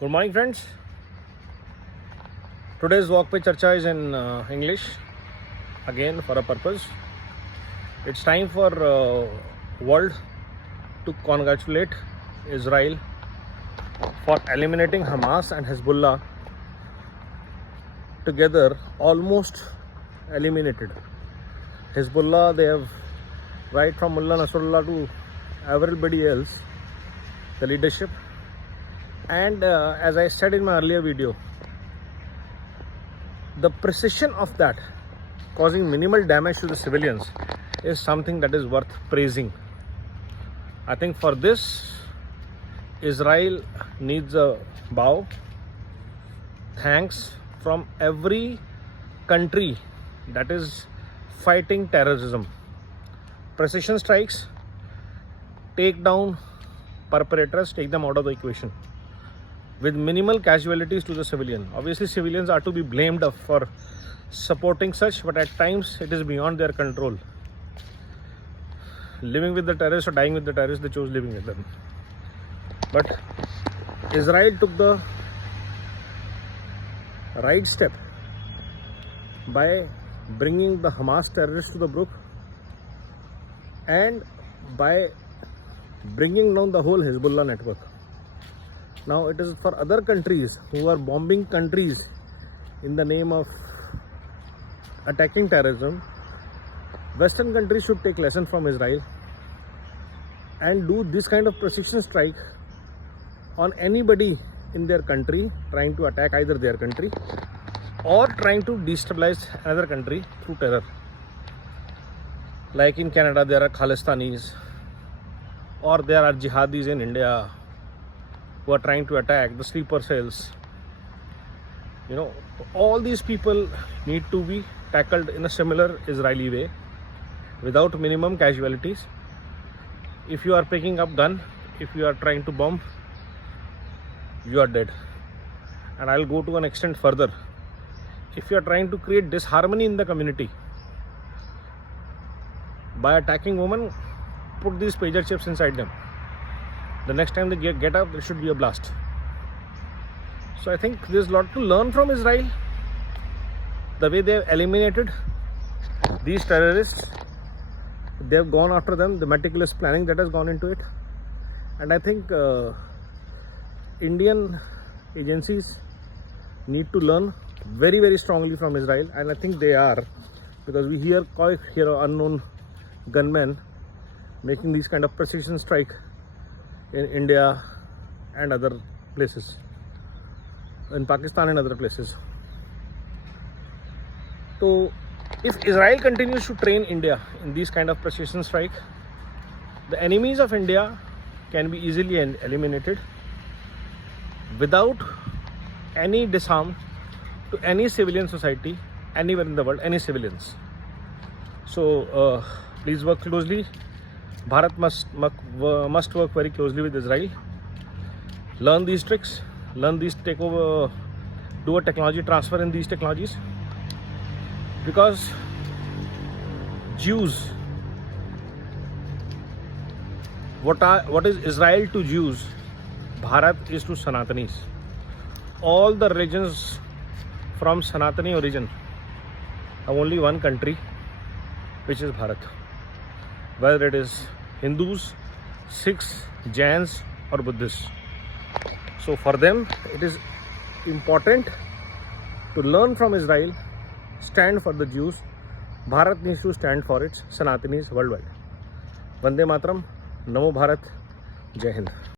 Good morning, friends. Today's walk pe charcha is in English again for a purpose. It's time for world to congratulate Israel for eliminating Hamas and Hezbollah together, almost eliminated. Hezbollah, they have, right from Mullah Nasrallah to everybody else, the leadership. And as I said in my earlier video, the precision of that causing minimal damage to the civilians is something that is worth praising. I think for this, Israel needs a bow. Thanks from every country that is fighting terrorism. Precision strikes take down perpetrators, take them out of the equation with minimal casualties to the civilian. Obviously, civilians are to be blamed for supporting such, but at times it is beyond their control. Living with the terrorists or dying with the terrorists, they chose living with them. But Israel took the right step by bringing the Hamas terrorists to the brook and by bringing down the whole Hezbollah network. Now it is for other countries who are bombing countries in the name of attacking terrorism. Western countries should take lesson from Israel and do this kind of precision strike on anybody in their country trying to attack either their country or trying to destabilize another country through terror. Like in Canada, there are Khalistanis, or there are jihadis in India who are trying to attack the sleeper cells. You know, all these people need to be tackled in a similar Israeli way without minimum casualties. If you are picking up gun, if you are trying to bomb, you are dead. And I'll go to an extent further. If you are trying to create disharmony in the community by attacking women, put these pager chips inside them. The next time they get up, there should be a blast. So I think there's a lot to learn from Israel. The way they have eliminated these terrorists, they have gone after them, the meticulous planning that has gone into it. And I think Indian agencies need to learn very, very strongly from Israel. And I think they are, because we hear unknown gunmen making these kind of precision strike in India and other places, in Pakistan and other places. So if Israel continues to train India in these kind of precision strike, the enemies of India can be easily eliminated without any disharm to any civilian society anywhere in the world, any civilians. So please work closely. Bharat must work very closely with Israel. Learn these tricks, learn these takeover, do a technology transfer in these technologies. Because Jews, what is Israel to Jews, Bharat is to Sanatanis. All the religions from Sanatani origin have only one country, which is Bharat. Whether it is Hindus, Sikhs, Jains or Buddhists. So for them, it is important to learn from Israel, stand for the Jews. Bharat needs to stand for its Sanatanis worldwide. Vande Mataram, Namo Bharat, Jai Hind.